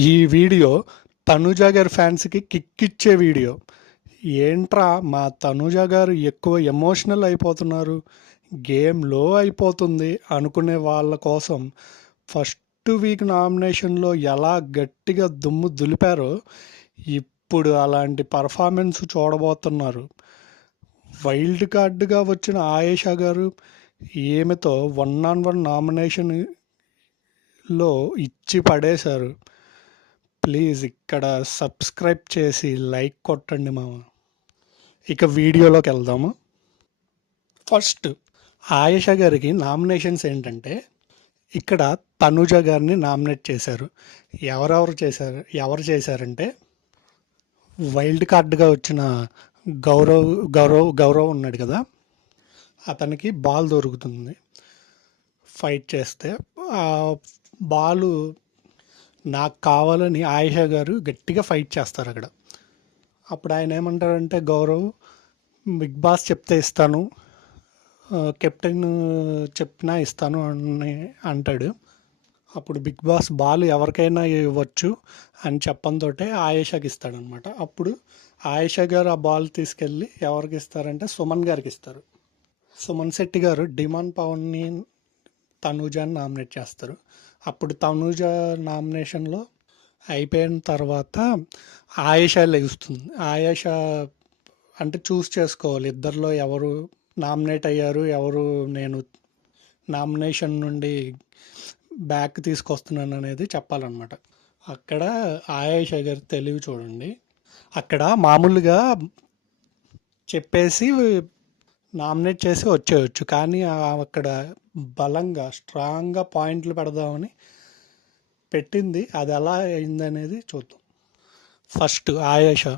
ఈ వీడియో తనుజ గారి ఫ్యాన్స్కి కిక్కిచ్చే వీడియో. ఏంట్రా మా తనుజ గారు ఎక్కువ ఎమోషనల్ అయిపోతున్నారు, గేమ్ లో అయిపోతుంది అనుకునే వాళ్ళ కోసం ఫస్ట్ వీక్ నామినేషన్లో ఎలా గట్టిగా దుమ్ము దులిపారో ఇప్పుడు అలాంటి పర్ఫార్మెన్స్ చూడబోతున్నారు. వైల్డ్ కార్డుగా వచ్చిన ఆయేషా గారు ఈమెతో 1-on-1 నామినేషన్లో ఇచ్చి పడేశారు. ప్లీజ్ ఇక్కడ సబ్స్క్రైబ్ చేసి లైక్ కొట్టండి మామ. ఇక వీడియోలోకి వెళ్దాము. ఫస్ట్ ఆయేషా గారికి నామినేషన్స్ ఏంటంటే, ఇక్కడ తనుజ గారిని నామినేట్ చేశారు. ఎవరు చేశారంటే, వైల్డ్ కార్డ్గా వచ్చిన గౌరవ్ ఉన్నాడు కదా, అతనికి బాల్ దొరుకుతుంది. ఫైట్ చేస్తే ఆ బాలు నాకు కావాలని ఆయేషా గారు గట్టిగా ఫైట్ చేస్తారు అక్కడ. అప్పుడు ఆయన ఏమంటారంటే, గౌరవ్ బిగ్ బాస్ చెప్తే ఇస్తాను, కెప్టెన్ చెప్పినా ఇస్తాను అని అంటాడు. అప్పుడు బిగ్ బాస్ బాల్ ఎవరికైనా ఇవ్వచ్చు అని చెప్పడంతో ఆయేషాకి ఇస్తాడనమాట. అప్పుడు ఆయేషా గారు ఆ బాల్ తీసుకెళ్ళి ఎవరికి ఇస్తారంటే సుమన్ గారికి ఇస్తారు. సుమన్ శెట్టి గారు డిమాండ్ పవన్ని తనూజాని నామినేట్ చేస్తారు. అప్పుడు తనూజ నామినేషన్లో అయిపోయిన తర్వాత ఆయేషా లెగుస్తుంది. ఆయేషా అంటే చూస్ చేసుకోవాలి, ఇద్దరిలో ఎవరు నామినేట్ అయ్యారు, ఎవరు నేను నామినేషన్ నుండి బ్యాక్ తీసుకొస్తున్నాను అనేది చెప్పాలన్నమాట. అక్కడ ఆయేషా గారి తెలివి చూడండి. అక్కడ మామూలుగా చెప్పేసి నామినేట్ చేసి వచ్చేయచ్చు, కానీ అక్కడ బలంగా స్ట్రాంగ్గా పాయింట్లు పెడదామని పెట్టింది. అది ఎలా అయిందనేది చూద్దాం. ఫస్ట్ ఆయేషా,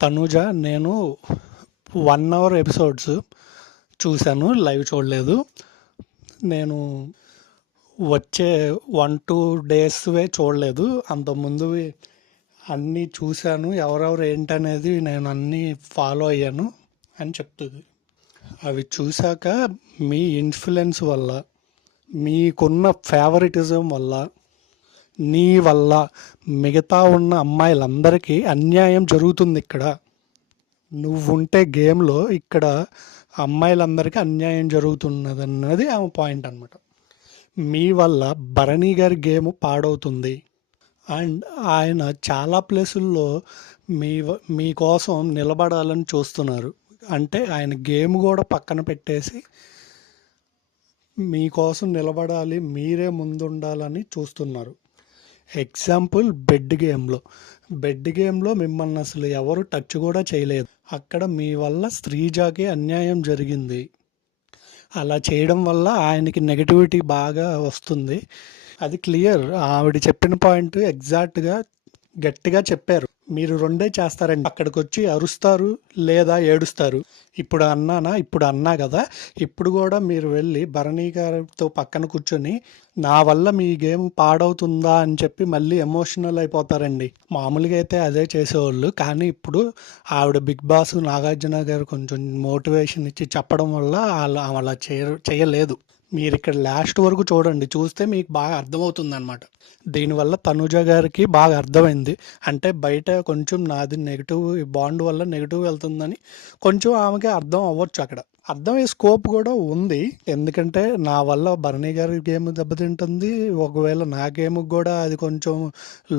తనూజ నేను 1 hour ఎపిసోడ్స్ చూశాను, లైవ్ చూడలేదు. నేను వచ్చే 1-2 daysవే చూడలేదు, అంతకుముందువి అన్నీ చూశాను. ఎవరెవరు ఏంటనేది నేను అన్నీ ఫాలో అయ్యాను అని చెప్తుంది. అవి చూశాక మీ ఇన్ఫ్లుయెన్స్ వల్ల, మీకున్న ఫేవరెటిజం వల్ల, నీ వల్ల మిగతా ఉన్న అమ్మాయిలందరికీ అన్యాయం జరుగుతుంది. ఇక్కడ నువ్వుంటే గేమ్లో ఇక్కడ అమ్మాయిలందరికీ అన్యాయం జరుగుతున్నదన్నది ఆమె పాయింట్ అనమాట. మీ వల్ల భరణి గారి గేమ్ పాడవుతుంది. అండ్ ఆయన చాలా ప్లేసుల్లో మీకోసం నిలబడాలని చూస్తున్నారు. అంటే ఆయన గేమ్ కూడా పక్కన పెట్టేసి మీకోసం నిలబడాలి, మీరే ముందుండాలని చూస్తున్నారు. ఎగ్జాంపుల్ బెడ్ గేమ్లో మిమ్మల్ని అసలు ఎవరు టచ్ కూడా చేయలేదు. అక్కడ మీ వల్ల శ్రీజాకి అన్యాయం జరిగింది. అలా చేయడం వల్ల ఆయనకి నెగటివిటీ బాగా వస్తుంది. అది క్లియర్. ఆవిడ చెప్పిన పాయింట్ ఎగ్జాక్ట్గా గట్టిగా చెప్పారు. మీరు రెండే చేస్తారండి, అక్కడికి వచ్చి అరుస్తారు లేదా ఏడుస్తారు. ఇప్పుడు అన్నా కదా, ఇప్పుడు కూడా మీరు వెళ్ళి భరణి గారితో పక్కన కూర్చొని నా వల్ల మీ గేమ్ పాడవుతుందా అని చెప్పి మళ్ళీ ఎమోషనల్ అయిపోతారండి. మామూలుగా అయితే అదే చేసేవాళ్ళు, కానీ ఇప్పుడు ఆవిడ బిగ్ బాస్ నాగార్జున గారు కొంచెం మోటివేషన్ ఇచ్చి చెప్పడం వల్ల అలా చేయలేదు. మీరు ఇక్కడ లాస్ట్ వరకు చూడండి, చూస్తే మీకు బాగా అర్థమవుతుంది అనమాట. దీనివల్ల తనుజ గారికి బాగా అర్థమైంది. అంటే బయట కొంచెం నాది నెగిటివ్ బాండ్ వల్ల నెగిటివ్ వెళ్తుందని కొంచెం ఆమెకి అర్థం అవ్వచ్చు. అక్కడ అర్థమయ్యే స్కోప్ కూడా ఉంది. ఎందుకంటే నా వల్ల భరణి గారి గేమ్ దెబ్బతింటుంది, ఒకవేళ నా గేమ్ కూడా అది కొంచెం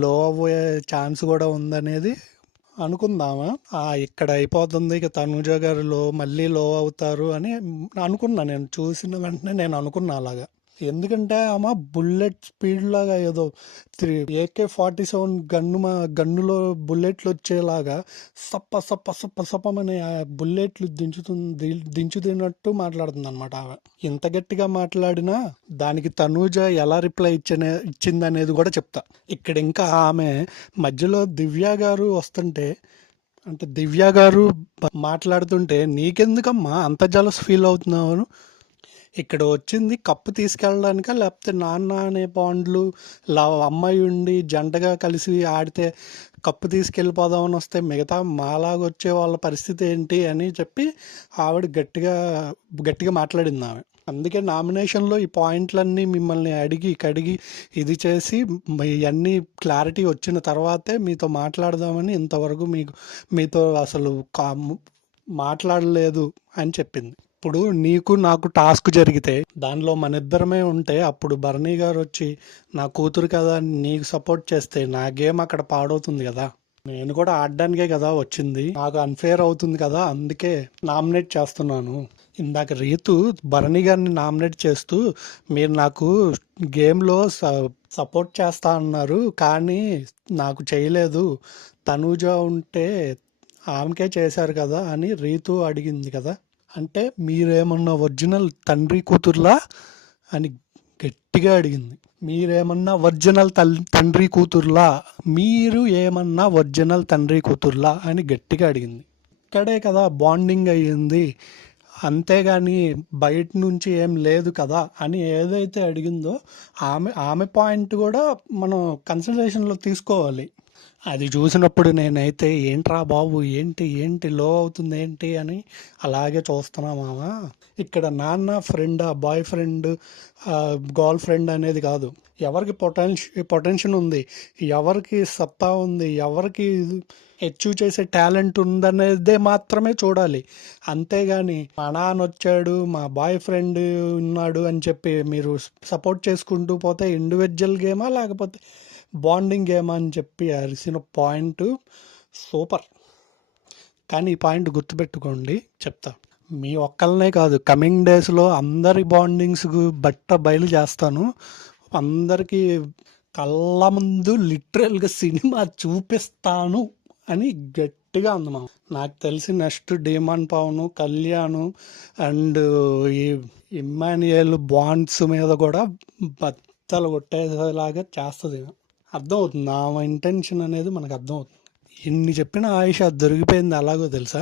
లో అవ్వే ఛాన్స్ కూడా ఉందనేది అనుకుందామా. ఇక్కడ అయిపోతుంది, ఇక తనుజ గారు మళ్ళీ లో అవుతారు అని అనుకున్నా. నేను చూసిన వెంటనే నేను అనుకున్నా అలాగా. ఎందుకంటే ఆమె బుల్లెట్ స్పీడ్ లాగా ఏదో AK-47 గన్నులో బుల్లెట్లు వచ్చేలాగా సప్పమని బుల్లెట్లు దించుతున్నట్టు మాట్లాడుతుంది అనమాట ఆమె. ఇంత గట్టిగా మాట్లాడినా దానికి తనూజ ఎలా రిప్లై ఇచ్చిందనేది కూడా చెప్తా. ఇక్కడ ఇంకా ఆమె మధ్యలో దివ్య గారు వస్తుంటే, అంటే దివ్య గారు మాట్లాడుతుంటే నీకెందుకమ్మా అంత జలస్ ఫీల్ అవుతున్నావు, ఇక్కడ వచ్చింది కప్పు తీసుకెళ్ళడానిక లేకపోతే నాన్న అనే బాండ్లు అమ్మాయి ఉండి జంటగా కలిసి ఆడితే కప్పు తీసుకెళ్ళిపోదామని వస్తే మిగతా మాలాగొచ్చే వాళ్ళ పరిస్థితి ఏంటి అని చెప్పి ఆవిడ గట్టిగా మాట్లాడింది ఆమె. అందుకే నామినేషన్లో ఈ పాయింట్లన్నీ మిమ్మల్ని అడిగి కడిగి ఇది చేసి ఇవన్నీ క్లారిటీ వచ్చిన తర్వాతే మీతో మాట్లాడదామని ఇంతవరకు మీతో అసలు మాట్లాడలేదు అని చెప్పింది. ఇప్పుడు నీకు నాకు టాస్క్ జరిగితే దానిలో మన ఇద్దరమే ఉంటే అప్పుడు భరణి గారు వచ్చి నా కూతురు కదా నీకు సపోర్ట్ చేస్తే నా గేమ్ అక్కడ పాడవుతుంది కదా. నేను కూడా ఆడడానికే కదా వచ్చింది, నాకు అన్ఫేర్ అవుతుంది కదా, అందుకే నామినేట్ చేస్తున్నాను. ఇందాక రీతు భరణి గారిని నామినేట్ చేస్తూ మీరు నాకు గేమ్లో సపోర్ట్ చేస్తా అన్నారు కానీ నాకు చేయలేదు, తనూజ ఉంటే ఆమెకే చేశారు కదా అని రీతు అడిగింది కదా. అంటే మీరేమన్నా ఒరిజినల్ తండ్రి కూతుర్లా అని గట్టిగా అడిగింది. మీరేమన్నా ఒరిజినల్ తండ్రి కూతుర్లా, మీరు ఏమన్నా ఒరిజినల్ తండ్రి కూతుర్లా అని గట్టిగా అడిగింది. ఇక్కడే కదా బాండింగ్ అయ్యింది, అంతేగాని బయట నుంచి ఏం లేదు కదా అని ఏదైతే అడిగిందో ఆమె పాయింట్ కూడా మనం కన్సిడరేషన్లో తీసుకోవాలి. అది చూసినప్పుడు నేనైతే ఏంట్రా బాబు ఏంటి లో అవుతుంది ఏంటి అని అలాగే చూస్తున్నా మామ. ఇక్కడ నాన్న friend boy friend girl friend అనేది కాదు, ఎవరికి పొటెన్షియల్ ఉంది, ఎవరికి సత్తా ఉంది, ఎవరికి అచీవ్ చేసే టాలెంట్ ఉందనేదే మాత్రమే చూడాలి. అంతేగాని మా నాన్న వచ్చాడు మా బాయ్ ఫ్రెండ్ ఉన్నాడు అని చెప్పి మీరు సపోర్ట్ చేసుకుంటూ పోతే ఇండివిజువల్ గేమా లేకపోతే బాండింగ్ గేమ్ అని చెప్పి అరిసిన పాయింట్ సూపర్. కానీ ఈ పాయింట్ గుర్తుపెట్టుకోండి, చెప్తా. మీ ఒక్కళ్ళనే కాదు, కమింగ్ డేస్లో అందరి బాండింగ్స్ బయలు చేస్తాను, అందరికీ కళ్ళ ముందు లిటరల్గా సినిమా చూపిస్తాను అని గట్టిగా అందమా. నాకు తెలిసి next Demon Pavan, Kalyan and ఈ ఇమ్మాన్యుయల్ బాండ్స్ మీద కూడా బత్తలు కొట్టేలాగా చేస్తుంది. అర్థమవుతుంది నా ఇంటెన్షన్ అనేది మనకు అర్థమవుతుంది. ఇన్ని చెప్పిన ఆయుష దొరికిపోయింది అలాగో తెలుసా.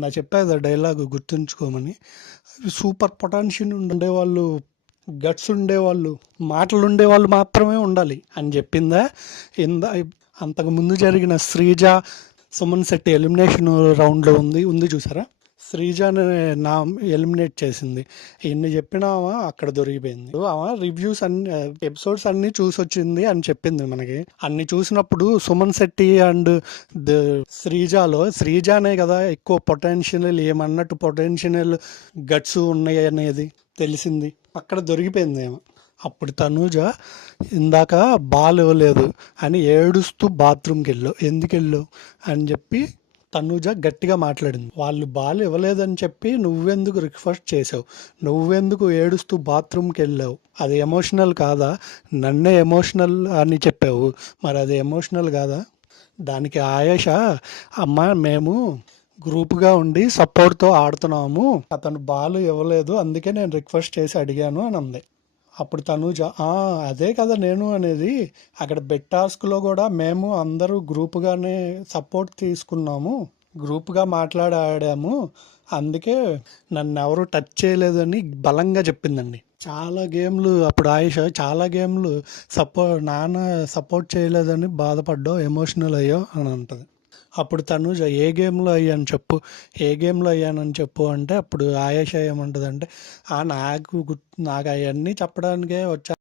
నా చెప్పేది డైలాగ్ గుర్తుంచుకోమని. సూపర్ పొటెన్షియల్ ఉండేవాళ్ళు, గట్స్ ఉండేవాళ్ళు, మాటలు ఉండేవాళ్ళు మాత్రమే ఉండాలి అని చెప్పిందా. అంతకుముందు జరిగిన శ్రీజ సుమన్ శెట్టి ఎలిమినేషన్ రౌండ్లో ఉంది చూసారా, శ్రీజాని నా ఎలిమినేట్ చేసింది. ఇన్ని చెప్పినా అక్కడ దొరికిపోయింది. ఆమె రివ్యూస్ అన్ని ఎపిసోడ్స్ అన్ని చూసొచ్చింది అని చెప్పింది మనకి. అన్ని చూసినప్పుడు సుమన్ శెట్టి అండ్ శ్రీజానే కదా ఎక్కువ పొటెన్షియల్, ఏమన్నట్టు పొటెన్షియల్ గట్స్ ఉన్నాయి అనేది తెలిసింది. అక్కడ దొరికిపోయింది ఏమో. అప్పుడు తనూజ ఇందాక బాల్ ఇవ్వలేదు అని ఏడుస్తూ బాత్రూమ్కి ఎందుకు వెళ్ళు అని చెప్పి తనూజ గట్టిగా మాట్లాడింది. వాళ్ళు బాల్ ఇవ్వలేదని చెప్పి నువ్వెందుకు రిక్వెస్ట్ చేసావు, నువ్వెందుకు ఏడుస్తూ బాత్రూమ్కి వెళ్ళావు, అది ఎమోషనల్ కాదా, నన్నే ఎమోషనల్ అని చెప్పావు, మరి అది ఎమోషనల్ కాదా. దానికి ఆయేష అమ్మ మేము గ్రూప్గా ఉండి సపోర్ట్తో ఆడుతున్నాము, అతను బాల్ ఇవ్వలేదు అందుకే నేను రిక్వెస్ట్ చేసి అడిగాను అని అంది. అప్పుడు తనూజ అదే కదా నేను అనేది, అక్కడ బెట్ టాస్క్లో కూడా మేము అందరూ గ్రూప్గానే సపోర్ట్ తీసుకున్నాము, గ్రూప్గా ఆడాము, అందుకే నన్ను ఎవరు టచ్ చేయలేదని బలంగా చెప్పిందండి. చాలా గేమ్లు అప్పుడు ఆయుష చాలా గేమ్లు నాన్న సపోర్ట్ చేయలేదని బాధపడ్డావు, ఎమోషనల్ అయ్యో అని అంటది. అప్పుడు తనూజ ఏ గేమ్లో అయ్యానని చెప్పు అంటే అప్పుడు ఆయేష ఏమంటుందంటే నాకు అవన్నీ చెప్పడానికే వచ్చా